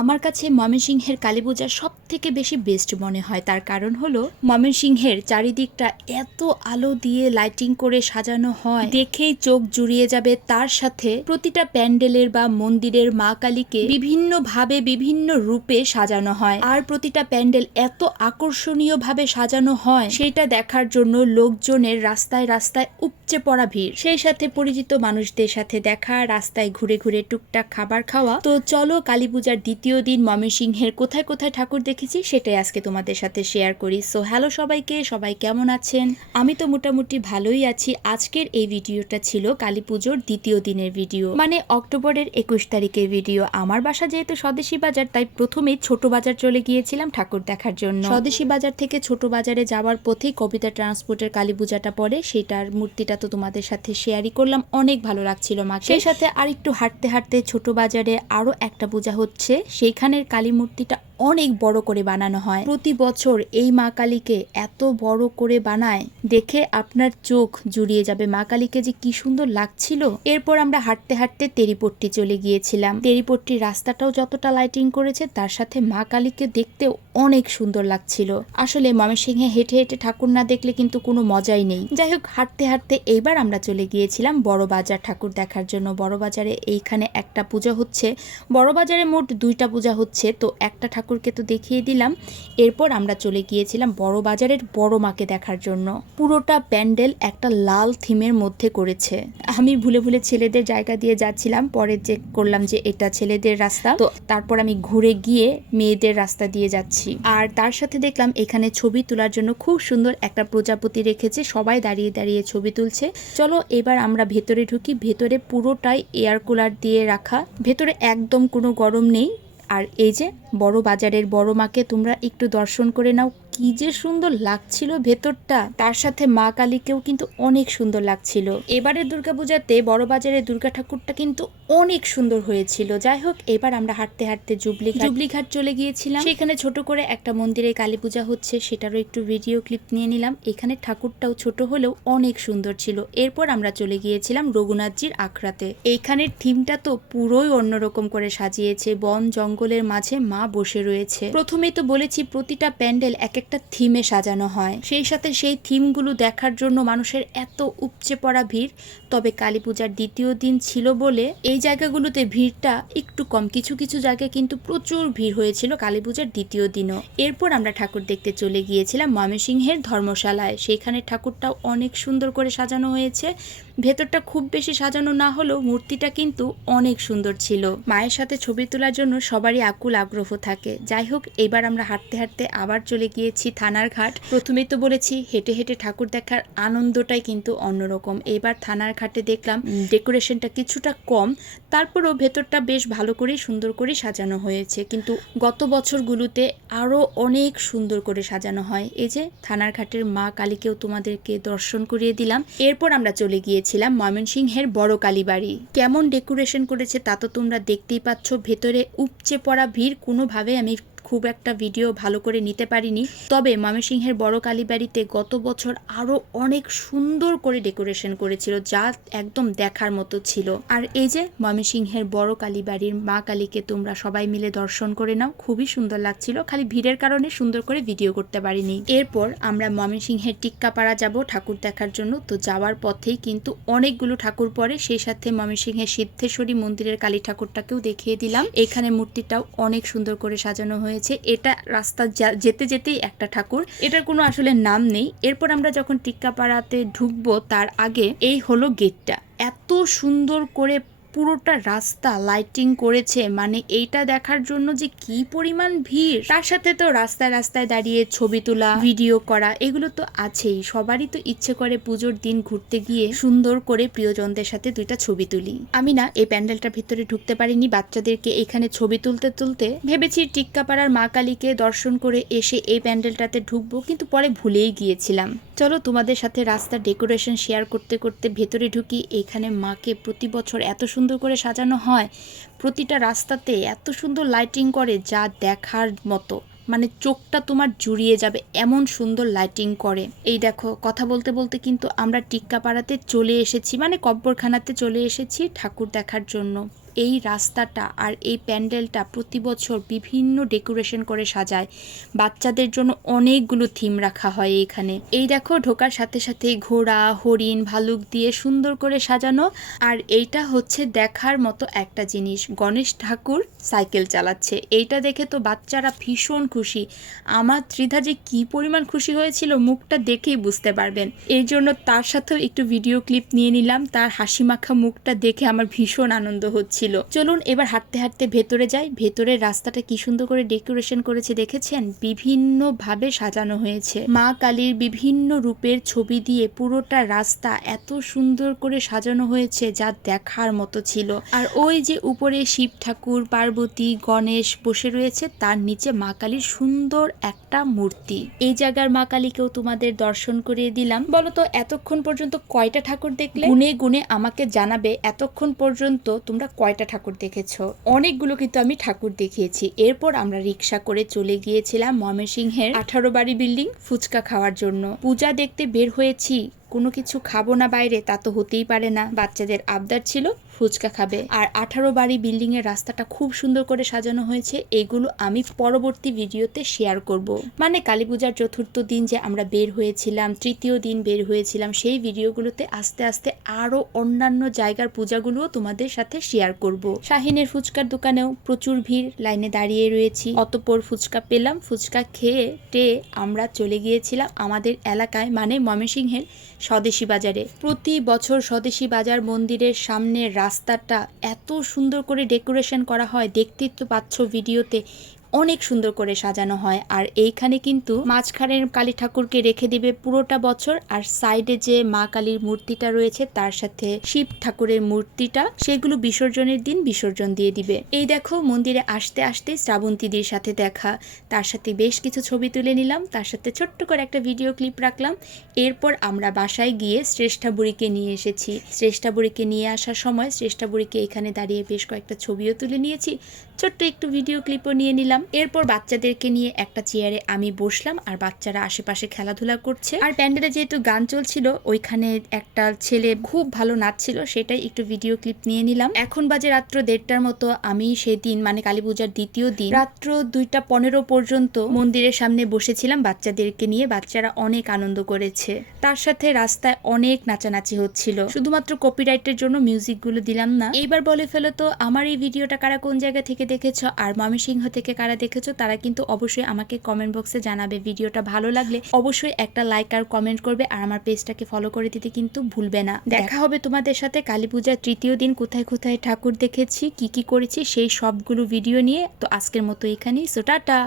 আমার কাছে ময়মনসিংহের কালী পূজা সব থেকে বেশি বেস্ট মনে হয়। তার কারণ হলো, ময়মনসিংহের চারিদিকটা এত আলো দিয়ে লাইটিং করে সাজানো হয়। দেখেই চোখ জুড়িয়ে যাবে। তার সাথে প্রতিটা প্যান্ডেলের বা মন্দিরের মা কালীকে বিভিন্ন ভাবে বিভিন্ন রূপে সাজানো হয়। আর প্রতিটা প্যান্ডেল এত আকর্ষণীয় ভাবে সাজানো হয়, সেটা দেখার জন্য লোকজনের রাস্তায় রাস্তায় উপচে পড়া ভিড়। সেই সাথে পরিচিত মানুষদের সাথে দেখা, রাস্তায় ঘুরে ঘুরে টুকটাক খাবার খাওয়া। তো চলো কালী পূজার দ্বিতীয় দিন ময়মনসিংহের কোথায় কোথায় ঠাকুর দেখেছি সেটাই আজকে তোমাদের সাথে শেয়ার করি। সো হ্যালো সবাইকে, সবাই কেমন আছেন? আমি তো মোটামুটি ভালোই আছি। আজকের এই ভিডিওটা ছিল কালী পুজোর দ্বিতীয় দিনের ভিডিও। মানে অক্টোবরের একুশ তারিখের ভিডিও। আমার বাসা যেহেতু স্বদেশী বাজার, তাই প্রথমেই ছোট বাজার চলে গিয়েছিলাম ঠাকুর দেখার জন্য। স্বদেশী বাজার থেকে ছোট বাজারে যাওয়ার পথেই কবিতা ট্রান্সপোর্টের কালী পূজাটা পড়ে, সেটার মূর্তিটা তো তোমাদের সাথে শেয়ারই করলাম। অনেক ভালো লাগছিল মাকে। সেই সাথে আর একটু হাঁটতে হাঁটতে ছোট বাজারে আরও একটা পূজা হচ্ছে সেইখানের কালী মূর্তিটা অনেক বড় করে বানানো হয়। প্রতি বছর এই মা কালীকে এত বড় করে বানায়, দেখে আপনার চোখ জুড়িয়ে যাবে। মা কালীকে যে কি সুন্দর লাগছিল। এরপর আমরা হাঁটতে হাঁটতে তেরিপট্টি চলে গিয়েছিলাম। তেরিপট্টির রাস্তাটাও যতটা লাইটিং করেছে, তার সাথে মা কালীকে দেখতে অনেক সুন্দর লাগছিল। আসলে ময়মনসিংহে হেঁটে হেঁটে ঠাকুর না দেখলে কিন্তু কোনো মজাই নেই। যাই হোক, হাঁটতে হাঁটতে এইবার আমরা চলে গিয়েছিলাম বড় বাজার ঠাকুর দেখার জন্য। বড় বাজারে এইখানে একটা পূজা হচ্ছে। বড় বাজারে মোট দুইটা পূজা হচ্ছে, তো একটা ঠাকুরকে তো দেখিয়ে দিলাম। এরপর আমরা চলে গিয়েছিলাম বড় বাজারের বড় মাকে দেখার জন্য। পুরোটা প্যান্ডেল একটা লাল থিমের মধ্যে করেছে। আমি ভুলে ভুলে ছেলেদের জায়গা দিয়ে যাচ্ছিলাম, পরে চেক করলাম যে এটা ছেলেদের রাস্তা। তো তারপর আমি ঘুরে গিয়ে মেয়েদের রাস্তা দিয়ে যাচ্ছি। আর তার সাথে দেখলাম এখানে ছবি তোলার জন্য খুব সুন্দর একটা প্রজাপতি রেখেছে। সবাই দাঁড়িয়ে দাঁড়িয়ে ছবি তুলছে। চলো এবার আমরা ভেতরে ঢুকি। ভেতরে পুরোটাই এয়ার কুলার দিয়ে রাখা। ভেতরে একদম কোনো গরম নেই। আর এই যে বড় বাজারের বড় মাকে তোমরা একটু দর্শন করে নাও, কি যে সুন্দর লাগছিল ভেতরটা। তার সাথে মা কালীকেও কিন্তু অনেক সুন্দর লাগছিল। এবারের দুর্গাপূজাতে বড় বাজারের দুর্গা ঠাকুরটা কিন্তু অনেক সুন্দর হয়েছিল। যাই হোক এবার আমরা হাঁটতে হাঁটতে জুবলি জুবলিঘাট চলে গিয়েছিলাম। সেখানে ছোট করে একটা মন্দিরে কালী পূজা হচ্ছে সেটারও একটু ভিডিও ক্লিপ নিয়ে নিলাম। এখানে ঠাকুরটাও ছোট হলেও অনেক সুন্দর ছিল। এরপর আমরা চলে গিয়েছিলাম রঘুনাথজির আখড়াতে। এইখানের থিমটা তো পুরোই অন্যরকম করে সাজিয়েছে। বন জঙ্গলের মাঝে মা বসে রয়েছে। প্রথমেই তো বলেছি প্রতিটা প্যান্ডেল এক একটা থিমে সাজানো হয়। সেই সাথে সেই থিমগুলো দেখার জন্য মানুষের এত উপচে পড়া ভিড়। তবে কালী পূজার দ্বিতীয় দিন ছিল বলে এই জায়গাগুলোতে ভিড়টা একটু কম। কিছু কিছু জায়গায় কিন্তু প্রচুর ভিড় হয়েছিল কালী পূজার দ্বিতীয় দিনও। এরপর আমরা ঠাকুর দেখতে চলে গিয়েছিলাম ময়মনসিংহের ধর্মশালায়। সেইখানে ঠাকুরটাও অনেক সুন্দর করে সাজানো হয়েছে। ভেতরটা খুব বেশি সাজানো না হলেও মূর্তিটা কিন্তু অনেক সুন্দর ছিল। মায়ের সাথে ছবি তোলার জন্য সবারই আকুল আগ্রহ থাকে। যাই হোক, এবার আমরা হাঁটতে হাঁটতে আবার চলে গিয়েছি থানার ঘাট। প্রথমেই তো বলেছি, হেঁটে হেঁটে ঠাকুর দেখার আনন্দটাই কিন্তু অন্যরকম। এবার থানার ঘাটে দেখলাম ডেকোরেশনটা কিছুটা কম, তারপরও ভেতরটা বেশ ভালো করে সুন্দর করে সাজানো হয়েছে। কিন্তু গত বছরগুলোতে আরও অনেক সুন্দর করে সাজানো হয়। এই যে, থানার ঘাটের মা কালীকেও তোমাদেরকে দর্শন করিয়ে দিলাম। এরপর আমরা চলে গিয়েছিলাম ময়মনসিংহের বড় কালীবাড়ি। কেমন ডেকোরেশন করেছে তা তো তোমরা দেখতেই পাচ্ছ। ভেতরে উপচে পড়া ভিড় কোনোভাবে আমি খুব একটা ভিডিও ভালো করে নিতে পারিনি। তবে ময়মনসিংহের বড় কালীবাড়িতে গত বছর আরও অনেক সুন্দর করে ডেকোরেশন করেছিল, যা একদম দেখার মতো ছিল। আর এই যে ময়মনসিংহের বড় কালীবাড়ির মা কালীকে তোমরা সবাই মিলে দর্শন করে নাও, খুবই সুন্দর লাগছিল। খালি ভিড়ের কারণে সুন্দর করে ভিডিও করতে পারিনি। এরপর আমরা ময়মনসিংহের টিক্কাপাড়া যাব ঠাকুর দেখার জন্য। তো যাওয়ার পথেই কিন্তু অনেকগুলো ঠাকুর পরে সেই সাথে ময়মনসিংহের সিদ্ধেশ্বরী মন্দিরের কালী ঠাকুরটাকেও দেখিয়ে দিলাম। এখানে মূর্তিটাও অনেক সুন্দর করে সাজানো হয়েছে। এটা রাস্তা যেতে যেতেই একটা ঠাকুর। এটার কোনো আসলে নাম নেই। এরপর আমরা যখন টিক্কাপাড়াতে ঢুকবো, তার আগে এই হলো গেটটা। এত সুন্দর করে পুরোটা রাস্তা লাইটিং করেছে। মানে এইটা দেখার জন্য যে কি পরিমাণ ভিড়। তার সাথে তো রাস্তায় রাস্তায় দাঁড়িয়ে ছবি তোলা ভিডিও করা, এগুলো তো আছেই। সবারই তো ইচ্ছে করে পুজোর দিন ঘুরতে গিয়ে সুন্দর করে প্রিয়জনদের সাথে দুইটা ছবি তুলি। আমি না এই প্যান্ডেলটার ভিতরে ঢুকতে পারিনি। বাচ্চাদেরকে এখানে ছবি তুলতে তুলতে ভেবেছি টিক্কাপাড়ার মা কালীকে দর্শন করে এসে এই প্যান্ডেলটাতে ঢুকবো, কিন্তু পরে ভুলেই গিয়েছিলাম। চলো তোমাদের সাথে রাস্তার ডেকোরেশন শেয়ার করতে করতে ভেতরে ঢুকি। এখানে মাকে প্রতি বছর এত সুন্দর করে সাজানো হয়। প্রতিটা রাস্তাতে এত সুন্দর লাইটিং করে যা দেখার মতো। মানে চোখটা তোমার জুড়িয়ে যাবে এমন সুন্দর লাইটিং করে। এই দেখো, কথা বলতে বলতে কিন্তু আমরা টিক্কাপাড়াতে চলে এসেছি মানে কব্বরখানাতে চলে এসেছি ঠাকুর দেখার জন্য। এই রাস্তাটা আর এই প্যান্ডেলটা প্রতি বছর বিভিন্ন ডেকোরেশন করে সাজায়। বাচ্চাদের জন্য অনেকগুলো থিম রাখা হয় এখানে। এই দেখো, ঢোকার সাথে সাথে ঘোড়া, হরিণ, ভালুক দিয়ে সুন্দর করে সাজানো। আর এইটা হচ্ছে দেখার মতো একটা জিনিস। গণেশ ঠাকুর সাইকেল চালাচ্ছে। এইটা দেখে তো বাচ্চারা ভীষণ খুশি। আমার ত্রিধা যে কি পরিমাণ খুশি হয়েছিল মুখটা দেখেই বুঝতে পারবেন। এই জন্য তার সাথেও একটু ভিডিও ক্লিপ নিয়ে নিলাম। তার হাসি মাখা মুখটা দেখে আমার ভীষণ আনন্দ হচ্ছিল চলুন এবার হাঁটতে হাঁটতে ভেতরে যাই। ভেতরের রাস্তাটা কি সুন্দর করে ডেকোরেশন করেছে দেখেছেন? বিভিন্ন ভাবে সাজানো হয়েছে। মা কালীর বিভিন্ন রূপের ছবি দিয়ে পুরোটা রাস্তা এত সুন্দর করে সাজানো হয়েছে যা দেখার মতো ছিল। আর ওই যে উপরে শিব ঠাকুর, পার্বতী, গণেশ বসে রয়েছে, তার নিচে মা কালীর সুন্দর একটা মূর্তি। এই জায়গার মা কালীকেও তোমাদের দর্শন করিয়ে দিলাম। বলতো, এতক্ষণ পর্যন্ত কয়টা ঠাকুর দেখলে? গুনে গুনে আমাকে জানাবে, এতক্ষণ পর্যন্ত তোমরা কয়টা ঠাকুর দেখেছ? অনেকগুলো কিন্তু আমি ঠাকুর দেখিয়েছি। এরপর আমরা রিক্সা করে চলে গিয়েছিলাম ময়মনসিংহের আঠারো বাড়ি বিল্ডিং ফুচকা খাওয়ার জন্য। পূজা দেখতে বের হয়েছি। কোনো কিছু খাব না বাইরে, তা তো হতেই পারে না। বাচ্চাদের আবদার ছিল ফুচকা খাবে। আর আঠারো বাড়ি বিল্ডিং এর রাস্তাটা খুব সুন্দর করে সাজানো হয়েছে, এগুলো আমি পরবর্তী ভিডিওতে শেয়ার করব। মানে কালী পূজার চতুর্থ দিন যে আমরা বের হয়েছিলাম, তৃতীয় দিন বের হয়েছিলাম, সেই ভিডিওগুলোতে আস্তে আস্তে আরও অন্যান্য জায়গার পূজাগুলোও তোমাদের সাথে শেয়ার করব। শাহিনের ফুচকার দোকানেও প্রচুর ভিড়, লাইনে দাঁড়িয়ে রয়েছি। অতপর ফুচকা পেলাম, ফুচকা খেয়ে টে আমরা চলে গিয়েছিলাম আমাদের এলাকায় মানে ময়মনসিংহের স্বদেশী বাজারে। প্রতি বছর স্বদেশী বাজার মন্দিরের সামনের রাস্তাটা এত সুন্দর করে ডেকোরেশন করা হয়। দেখতেই তো পাচ্ছ ভিডিওতে অনেক সুন্দর করে সাজানো হয়। আর এইখানে কিন্তু মাঝখানের কালী ঠাকুরকে রেখে দিবে পুরোটা বছর। আর সাইডে যে মা কালীর মূর্তিটা রয়েছে, তার সাথে শিব ঠাকুরের মূর্তিটা, সেগুলো বিসর্জনের দিন বিসর্জন দিয়ে দিবে। এই দেখো, মন্দিরে আসতে আসতে শ্রাবন্তীদির সাথে দেখা। তার সাথে বেশ কিছু ছবি তুলে নিলাম। তার সাথে ছোট্ট করে একটা ভিডিও ক্লিপ রাখলাম। এরপর আমরা বাসায় গিয়ে শ্রেষ্ঠা বুড়িকে নিয়ে এসেছি। শ্রেষ্ঠা বুড়িকে নিয়ে আসার সময় শ্রেষ্ঠা বুড়িকে এখানে দাঁড়িয়ে বেশ কয়েকটা ছবিও তুলে নিয়েছি। ছোট্ট একটু ভিডিও ক্লিপও নিয়ে নিলাম। এরপর বাচ্চাদেরকে নিয়ে একটা চেয়ারে আমি বসলাম, আর বাচ্চারা আশেপাশে খেলাধুলা করছে। আর প্যান্ডেলে যেহেতু গান চলছিল, ওইখানে একটা ছেলে খুব ভালো নাচছিল, সেটাই একটু ভিডিও ক্লিপ নিয়ে নিলাম। এখন বাজে রাত্র দেড়টার মতো, আমি সেদিন মানে কালী পূজার দ্বিতীয় দিন, রাত্র দুইটা পনেরো পর্যন্ত মন্দিরের সামনে বসেছিলাম বাচ্চাদেরকে নিয়ে। বাচ্চারা অনেক আনন্দ করেছে। তার সাথে রাস্তায় অনেক নাচানাচি হচ্ছিল। শুধুমাত্র কপিরাইটের জন্য মিউজিকগুলো দিলাম না। এইবার বলে ফেলো তো, আমার এই ভিডিওটা কারা কোন জায়গা থেকে দেখেছ? আর ময়মনসিংহ থেকে কারা দেখেছ তারা কিন্তু অবশ্যই আমাকে কমেন্ট বক্সে জানাবে। ভিডিওটা ভালো লাগলে অবশ্যই একটা লাইক আর কমেন্ট করবে আর আমার পেজটাকে ফলো করে দিতে কিন্তু ভুলবে না। দেখা। হবে তোমাদের সাথে কালী পূজার তৃতীয় দিন কোথায় কোথায় ঠাকুর দেখেছি কি কি করেছি সেই সবগুলো ভিডিও নিয়ে। তো আজকের মতো এখানেই। So tata!